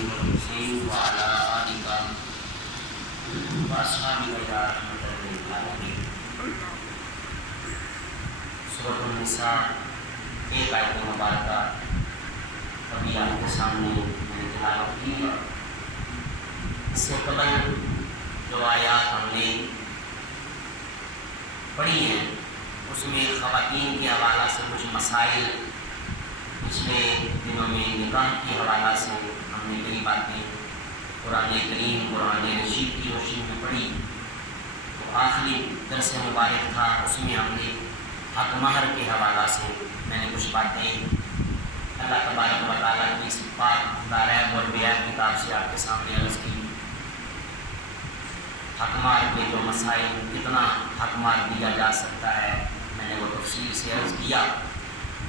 والحسين وعلى آلك وأصحابك يا رحمة للعالمين۔ سورۃ النساء ایک آیت مبارکہ ابھی آپ کے سامنے میں نے تلاوت کی ہے۔ اس سے قبل جو آیات ہم نے پڑھی ہیں اس میں خواتین کے حوالہ سے کچھ مسائل، پچھلے دنوں میں نکاح کے حوالہ سے ہم نے کئی باتیں قرآن کریم قرآن رشید کی روشنی میں پڑھی۔ تو آخری درس مبارک تھا، اس میں ہم نے حق مہر کے حوالہ سے میں نے کچھ باتیں اللہ تبارک و تعالیٰ کی اس پاک دارائب اور بیعت کتاب سے آپ کے سامنے عرض کی۔ حق مہر کے جو مسائل، کتنا حق مہر دیا جا سکتا ہے، میں نے وہ تفصیل سے عرض کیا۔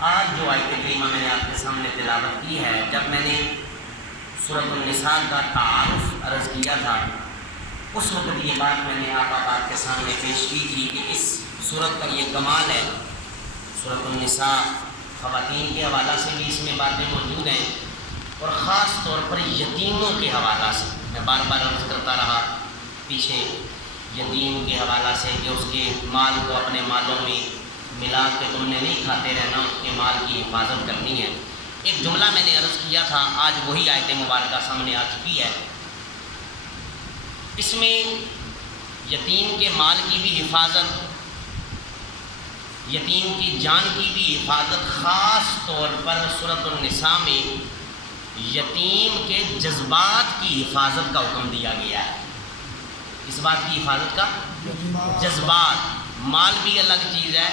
آج جو آیت کریمہ میں نے آپ کے سامنے تلاوت کی ہے، جب میں نے سورۃ النساء کا تعارف عرض کیا تھا اس وقت یہ بات میں نے آپ کے سامنے پیش کی تھی کہ اس سورت کا یہ کمال ہے۔ سورۃ النساء خواتین کے حوالہ سے بھی اس میں باتیں موجود ہیں، اور خاص طور پر یتیموں کے حوالہ سے میں بار بار عرض کرتا رہا پیچھے، یتیم کے حوالہ سے کہ اس کے مال کو اپنے مالوں میں ملا کے تم نے نہیں کھاتے رہنا، اس کے مال کی حفاظت کرنی ہے۔ ایک جملہ میں نے عرض کیا تھا، آج وہی آیت مبارکہ سامنے آ چکی ہے۔ اس میں یتیم کے مال کی بھی حفاظت، یتیم کی جان کی بھی حفاظت، خاص طور پر سورۃ النساء میں یتیم کے جذبات کی حفاظت کا حکم دیا گیا ہے۔ اس بات کی حفاظت کا جذبات، مال بھی الگ چیز ہے،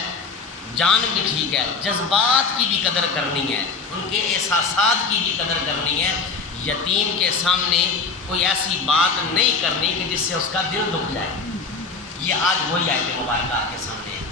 جان بھی ٹھیک ہے، جذبات کی بھی قدر کرنی ہے، ان کے احساسات کی بھی قدر کرنی ہے۔ یتیم کے سامنے کوئی ایسی بات نہیں کرنی کہ جس سے اس کا دل دکھ جائے۔ یہ آج وہی آیت مبارکہ آپ کے سامنے ہے،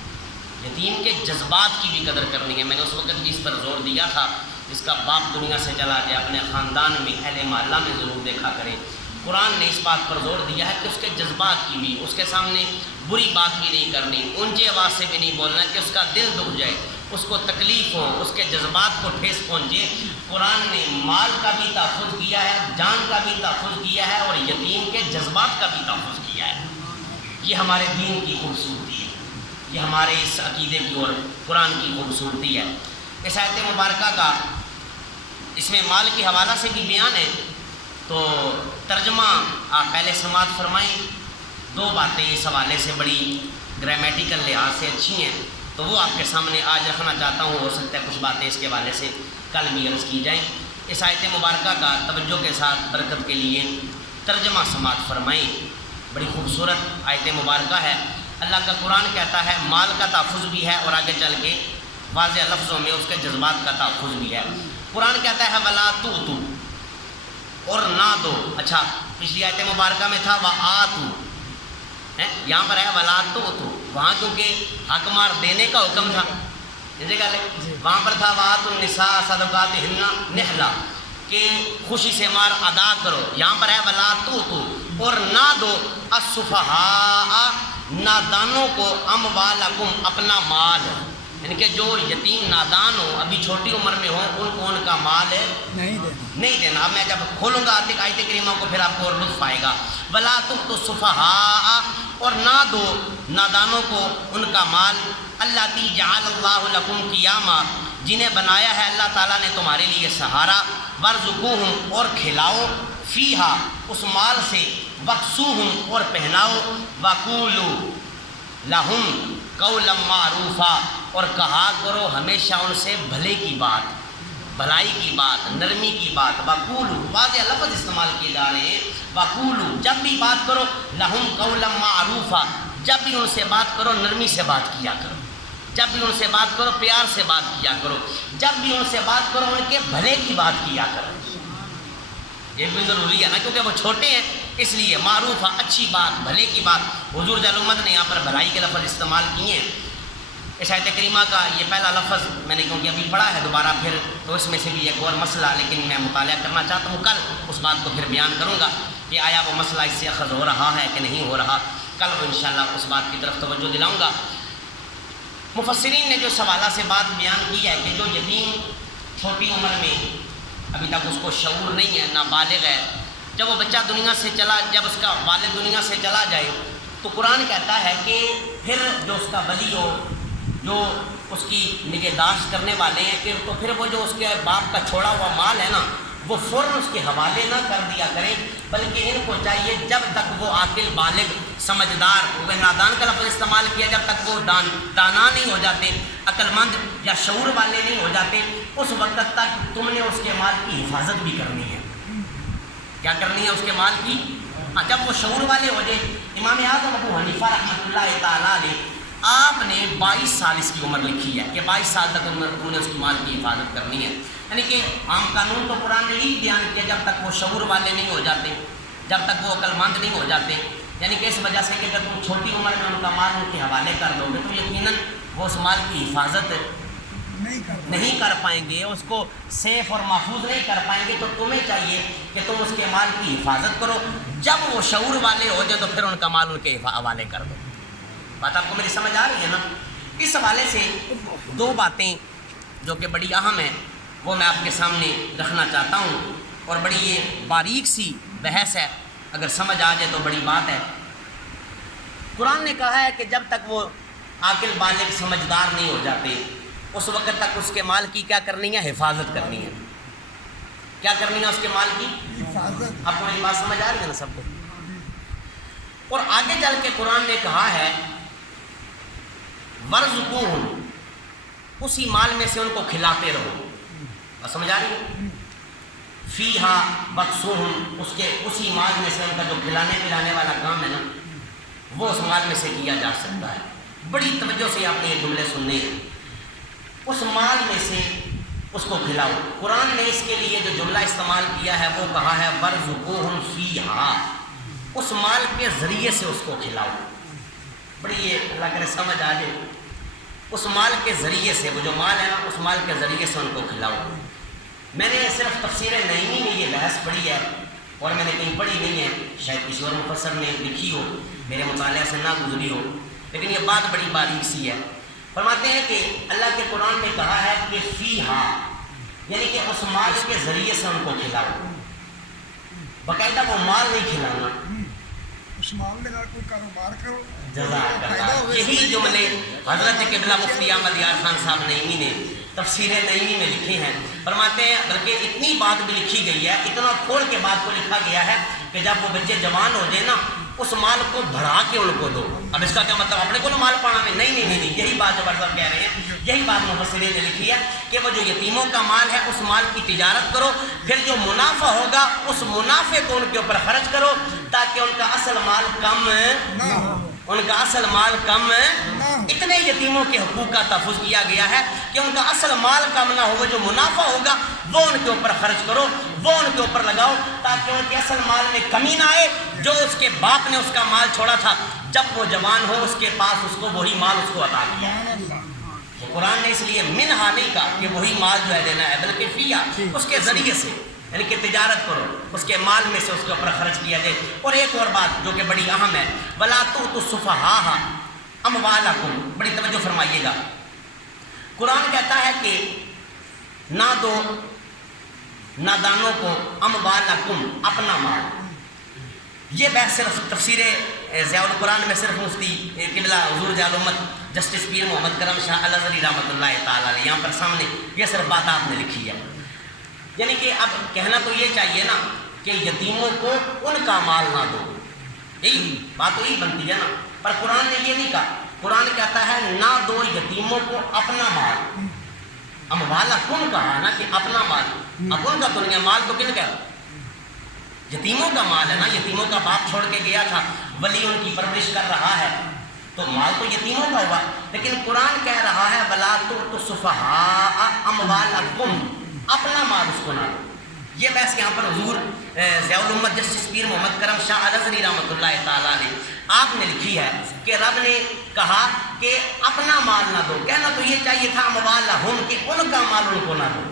یتیم کے جذبات کی بھی قدر کرنی ہے۔ میں نے اس وقت بھی اس پر زور دیا تھا، جس کا باپ دنیا سے چلا جائے اپنے خاندان میں، اہل محلہ میں ضرور دیکھا کرے۔ قرآن نے اس بات پر زور دیا ہے کہ اس کے جذبات کی بھی، اس کے سامنے بری بات بھی نہیں کرنی، اونچی آواز سے بھی نہیں بولنا کہ اس کا دل دکھ جائے، اس کو تکلیف ہو، اس کے جذبات کو ٹھیس پہنچے۔ قرآن نے مال کا بھی تحفظ کیا ہے، جان کا بھی تحفظ کیا ہے، اور یتیم کے جذبات کا بھی تحفظ کیا ہے۔ یہ ہمارے دین کی خوبصورتی ہے، یہ ہمارے اس عقیدے کی اور قرآن کی خوبصورتی ہے۔ اس آیت مبارکہ کا اس میں مال کے حوالہ سے بھی بیان ہے، تو ترجمہ آپ پہلے سماعت فرمائیں۔ دو باتیں اس حوالے سے بڑی گرامیٹیکل لحاظ سے اچھی ہیں، تو وہ آپ کے سامنے آج رکھنا چاہتا ہوں۔ ہو سکتا ہے کچھ باتیں اس کے حوالے سے کل بھی عرض کی جائیں۔ اس آیت مبارکہ کا توجہ کے ساتھ برکت کے لیے ترجمہ سماعت فرمائیں۔ بڑی خوبصورت آیت مبارکہ ہے۔ اللہ کا قرآن کہتا ہے مال کا تحفظ بھی ہے، اور آگے چل کے واضح لفظوں میں اس کے جذبات کا تحفظ بھی ہے۔ قرآن کہتا ہے وَلَا تُؤْتُوا، اور نہ دو۔ اچھا، پچھلی آیت مبارکہ میں تھا وَآتُوا، یہاں پر ہے وَلَا تُؤْتُوا، وہاں کیونکہ حق مار دینے کا حکم تھا، وہاں پر تھا وَآتُوا النِّسَاءَ صَدَقَاتِهِنَّ نِحْلَةً، کہ خوشی سے مار ادا کرو۔ یہاں پر ہے وَلَا تُؤْتُوا، اور نہ دو السُّفَهَاءَ، نادانوں کو، اموالکم، اپنا مال، یعنی کہ جو یتیم نادان ہو، ابھی چھوٹی عمر میں ہو، ان کو ان کا مال نہیں دینا۔ اب میں جب کھولوں گا آیت کریمہ کو پھر آپ کو اور لطف آئے گا۔ وَلَا تُؤْتُوا السُّفَهَاءَ، اور نہ دو نادانوں کو ان کا مال، اللَّاتِي جَعَلَ اللَّهُ لَكُمْ قِيَامًا، جنہیں بنایا ہے اللہ تعالیٰ نے تمہارے لیے سہارا، وَارْزُقُوهُمْ، اور کھلاؤ، فیہا، اس مال سے، وَاکْسُوهُمْ، اور پہناؤ، وَقُولُوا لَهُمْ قَوْلًا مَّعْرُوفًا، اور کہا کرو ہمیشہ ان سے بھلے کی بات، بھلائی کی بات، نرمی کی بات۔ وَقُولُوا، واضح لفظ استعمال کیے جا رہے ہیں، وَقُولُوا، جب بھی بات کرو، لَهُمْ قَوْلًا مَّعْرُوفًا، جب بھی ان سے بات کرو نرمی سے بات کیا کرو، جب بھی ان سے بات کرو پیار سے بات کیا کرو، جب بھی ان سے بات کرو ان کے بھلے کی بات کیا کرو۔ یہ بھی ضروری ہے نا، کیونکہ وہ چھوٹے ہیں، اس لیے معروف، اچھی بات، بھلے کی بات۔ حضور جل امت نے یہاں پر بھلائی کے لفظ استعمال کیے ہیں۔ اس آیت کریمہ کا یہ پہلا لفظ میں نے کیونکہ ابھی پڑھا ہے دوبارہ پھر، تو اس میں سے بھی ایک اور مسئلہ، لیکن میں مطالعہ کرنا چاہتا ہوں، کل اس بات کو پھر بیان کروں گا کہ آیا وہ مسئلہ اس سے اخذ ہو رہا ہے کہ نہیں ہو رہا۔ کل وہ انشاءاللہ اس بات کی طرف توجہ دلاؤں گا۔ مفسرین نے جو اس حوالہ سے بات بیان کی ہے کہ جو یتیم چھوٹی عمر میں ابھی تک اس کو شعور نہیں ہے، نابالغ ہے، جب وہ بچہ دنیا سے چلا، جب اس کا والد دنیا سے چلا جائے تو قرآن کہتا ہے کہ پھر جو اس کا ولی ہو، جو اس کی نگہداشت کرنے والے ہیں، کہ تو پھر وہ جو اس کے باپ کا چھوڑا ہوا مال ہے نا، وہ فوراً اس کے حوالے نہ کر دیا کریں، بلکہ ان کو چاہیے جب تک وہ عاقل بالغ سمجھدار، وہ نادان کا لفظ استعمال کیا، جب تک وہ دانا نہیں ہو جاتے، عقل مند یا شعور والے نہیں ہو جاتے، اس وقت تک تم نے اس کے مال کی حفاظت بھی کرنی ہے۔ کیا کرنی ہے اس کے مال کی؟ جب وہ شعور والے ہو جائے۔ امام اعظم ابو حنیفہ رحمۃ اللہ تعالیٰ علیہ، آپ نے 22 سال اس کی عمر لکھی ہے کہ 22 سال تک تم نے اس کی مال کی حفاظت کرنی ہے، یعنی کہ عام قانون تو قرآن نے یہی بیان کیا، جب تک وہ شعور والے نہیں ہو جاتے، جب تک وہ عقل مند نہیں ہو جاتے، یعنی کہ اس وجہ سے کہ اگر تم چھوٹی عمر میں ان کا مال ان کے حوالے کر دو گے تو یقیناً وہ اس مال کی حفاظت نہیں کر پائیں گے، اس کو سیف اور محفوظ نہیں کر پائیں گے، تو تمہیں چاہیے کہ تم اس کے مال کی حفاظت کرو، جب وہ شعور والے ہو جائے تو پھر ان کا مال ان کے حوالے کر دو۔ بات آپ کو میری سمجھ آ رہی ہے نا؟ اس حوالے سے 2 باتیں جو کہ بڑی اہم ہیں وہ میں آپ کے سامنے رکھنا چاہتا ہوں، اور بڑی یہ باریک سی بحث ہے، اگر سمجھ آ جائے تو بڑی بات ہے۔ قرآن نے کہا ہے کہ جب تک وہ عاقل بالغ سمجھدار نہیں ہو جاتے اس وقت تک اس کے مال کی کیا کرنی ہے؟ حفاظت کرنی ہے۔ کیا کرنی ہے اس کے مال کی؟ حفاظت۔ آپ کو میری بات سمجھ آ رہی ہے نا سب کو؟ اور آگے چل کے قرآن نے کہا ہے وَارْزُقُوهُمْ، اسی مال میں سے ان کو کھلاتے رہو۔ بات سمجھ آ رہی ہے؟ فِيهَا وَاكْسُوهُمْ، اس کے اسی مال میں سے ان کا جو کھلانے پلانے والا کام ہے نا، وہ اس مال میں سے کیا جا سکتا ہے۔ بڑی توجہ سے آپ نے یہ جملے سننے ہیں، اس مال میں سے اس کو کھلاؤ۔ قرآن نے اس کے لیے جو جملہ استعمال کیا ہے وہ کہا ہے وَارْزُقُوهُمْ فِيهَا، اس مال کے ذریعے سے اس کو کھلاؤ۔ بڑی یہ اللہ کرے سمجھ آ جائے، اس مال کے ذریعے سے، وہ جو مال ہے نا اس مال کے ذریعے سے ان کو کھلاؤ۔ میں نے صرف تفسیر نعیمی میں یہ بحث پڑھی ہے اور میں نے کہیں پڑھی نہیں ہے، شاید کسی اور مفسر نے لکھی ہو، میرے مطالعہ سے نہ گزری ہو، لیکن یہ بات بڑی باریک سی ہے۔ فرماتے ہیں کہ اللہ کے قرآن نے کہا ہے کہ فیہا، یعنی کہ اس مال کے ذریعے سے ان کو کھلاؤ، باقاعدہ وہ مال نہیں کھلانا، اس مال میں کوئی کاروبار کرو۔ جزاک اللہ۔ یہی جملے حضرت قبلہ مفتی احمد یار خان صاحب نعیمی نے تفسیر نعیمی میں لکھے ہیں۔ فرماتے ہیں بلکہ اتنی بات بھی لکھی گئی ہے، اتنا کھول کے بات کو لکھا گیا ہے کہ جب وہ بچے جوان ہو جائے نا اس مال کو بڑھا کے ان کو دو۔ اب اس کا کیا مطلب اپنے کو مال پانا میں؟ نہیں، یہی بات جو صاحب کہہ رہے ہیں، یہی بات مفسرین نے لکھی ہے کہ وہ جو یتیموں کا مال ہے اس مال کی تجارت کرو، پھر جو منافع ہوگا اس منافع کو ان کے اوپر خرچ کرو تاکہ ان کا اصل مال کم نہ ہو، ان کا اصل مال کم اتنے یتیموں کے حقوق کا تحفظ کیا گیا ہے کہ ان کا اصل مال کم نہ ہو، جو منافع ہوگا وہ ان کے اوپر خرچ کرو، وہ ان کے اوپر لگاؤ تاکہ ان کے اصل مال میں کمی نہ آئے۔ جو اس کے باپ نے اس کا مال چھوڑا تھا جب وہ جوان ہو اس کے پاس اس کو وہی مال اس کو عطا کیا۔ قرآن نے اس لیے منہا نہیں کہا کہ وہی مال جو ہے دینا ہے، بلکہ فیا، اس کے ذریعے سے، یعنی کہ تجارت کرو، اس کے مال میں سے اس کے اوپر خرچ کیا جائے۔ اور ایک اور بات جو کہ بڑی اہم ہے، وَلَا تُؤْتُوا السُّفَهَاءَ أَمْوَالَكُمْ، بڑی توجہ فرمائیے گا۔ قرآن کہتا ہے کہ نہ دو نادانوں کو اموالکم، اپنا مال۔ یہ بحث صرف تفسیر ضیاء القرآن میں صرف مفتی قبلہ حضور ضیاء الامت جسٹس پیر محمد کرم شاہ الازہری رحمۃ اللہ تعالیٰ علیہ یہاں پر سامنے یہ صرف بات آپ نے لکھی ہے، یعنی کہ اب کہنا تو یہ چاہیے نا کہ یتیموں کو ان کا مال نہ دو، یہی بات تو یہی بنتی ہے نا، پر قرآن نے یہ نہیں کہا۔ قرآن کہتا ہے نہ دو یتیموں کو اپنا مال، اموالکم کہا نا کہ اپنا مال، اب ان کا تو نہیں، مال تو کن کا؟ یتیموں کا مال ہے نا، یتیموں کا باپ چھوڑ کے گیا تھا، ولی ان کی پرورش کر رہا ہے تو مال تو یتیموں کا ہوا، لیکن قرآن کہہ رہا ہے وَلَا تُؤْتُوا السُّفَهَاءَ أَمْوَالَكُمْ، اپنا مال اس کو نہ دو۔ یہ بحث یہاں پر حضور ضیاء الامت جسٹس پیر محمد کرم شاہ الازہری رحمۃ اللہ تعالیٰ علیہ آپ نے لکھی ہے کہ رب نے کہا کہ اپنا مال نہ دو، کہنا تو یہ چاہیے تھا اموالہم، کہ ان کا مال ان کو نہ دو،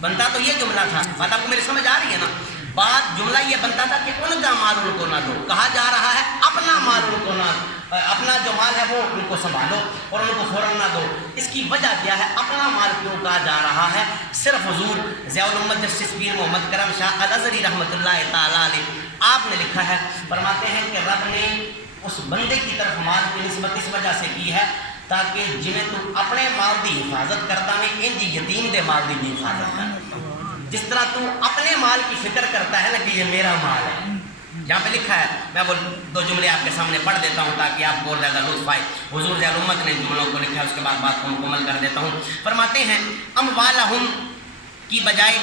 بنتا تو یہ جملہ تھا۔ بات آپ کو میری سمجھ آ رہی ہے نا؟ بات جملہ یہ بنتا تھا کہ ان کا مال ان کو نہ دو، کہا جا رہا ہے اپنا مال ان کو نہ، اپنا جو مال ہے وہ ان کو سنبھالو اور ان کو فوراً نہ دو۔ اس کی وجہ کیا ہے؟ اپنا مال کیوں کہا جا رہا ہے؟ صرف حضور ضیاء الامت جسٹس پیر محمد کرم شاہ الازہری رحمۃ اللہ تعالیٰ علیہ آپ نے لکھا ہے، فرماتے ہیں کہ رب نے اس بندے کی طرف مال کی نسبت اس وجہ سے کی ہے تاکہ جنہیں تو اپنے مال دی حفاظت کرتا ہے انجی یتیم دے مال دی بھی حفاظت کرتا۔ جس طرح تو اپنے مال کی فکر کرتا ہے نا کہ یہ میرا مال ہے، جہاں پہ لکھا ہے، میں وہ 2 جملے آپ کے سامنے پڑھ دیتا ہوں تاکہ آپ کو زیادہ لطف آئے۔ حضور ضیاء الامت نے جملوں کو لکھا ہے، اس کے بعد بات کو مکمل کر دیتا ہوں۔ فرماتے ہیں اموالہم کی بجائے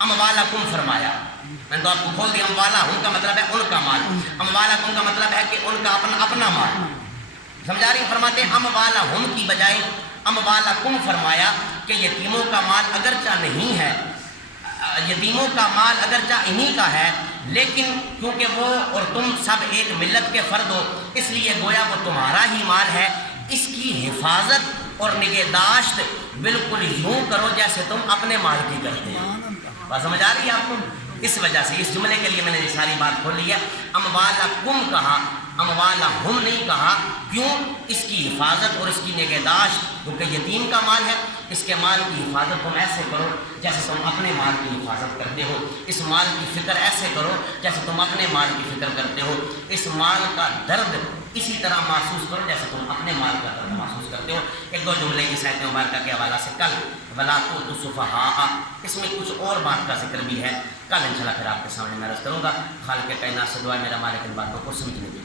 اموالکم فرمایا، میں نے تو آپ کو کھول دیا۔ اموالہم کا مطلب ہے ان کا مال، اموالکم کا مطلب ہے کہ ان کا اپنا مال، سمجھا رہی؟ فرماتے ہیں اموالہم کی بجائے اموالکم فرمایا کہ یتیموں کا مال اگرچہ نہیں ہے، یتیموں کا مال اگرچہ انہی کا ہے، لیکن کیونکہ وہ اور تم سب ایک ملت کے فرد ہو اس لیے گویا وہ تمہارا ہی مال ہے، اس کی حفاظت اور نگہداشت بالکل یوں کرو جیسے تم اپنے مال کی کرتے ہو۔ بات سمجھ آ رہی ہے آپ کو؟ اس وجہ سے اس جملے کے لیے میں نے یہ ساری بات کھول لی ہے۔ اموالکم کہا، اموالہم نہیں کہا، کیوں؟ اس کی حفاظت اور اس کی نگہداشت، کیونکہ یتیم کا مال ہے، اس کے مال کی حفاظت تم ایسے کرو جیسے تم اپنے مال کی حفاظت کرتے ہو، اس مال کی فکر ایسے کرو جیسے تم اپنے مال کی فکر کرتے ہو، اس مال کا درد اسی طرح محسوس کرو جیسے تم اپنے مال کا درد محسوس کرتے ہو۔ 1-2 جملے کی آیت مبارکہ کے حوالہ سے کل وَلَا تُؤْتُوا السُّفَهَاءَ، اس میں کچھ اور بات کا ذکر بھی ہے، کل انشاءاللہ پھر آپ کے سامنے میں عرض کروں گا۔ خالق کائنات سے دعا ہے میرا مالک ان باتوں کو سمجھنے کی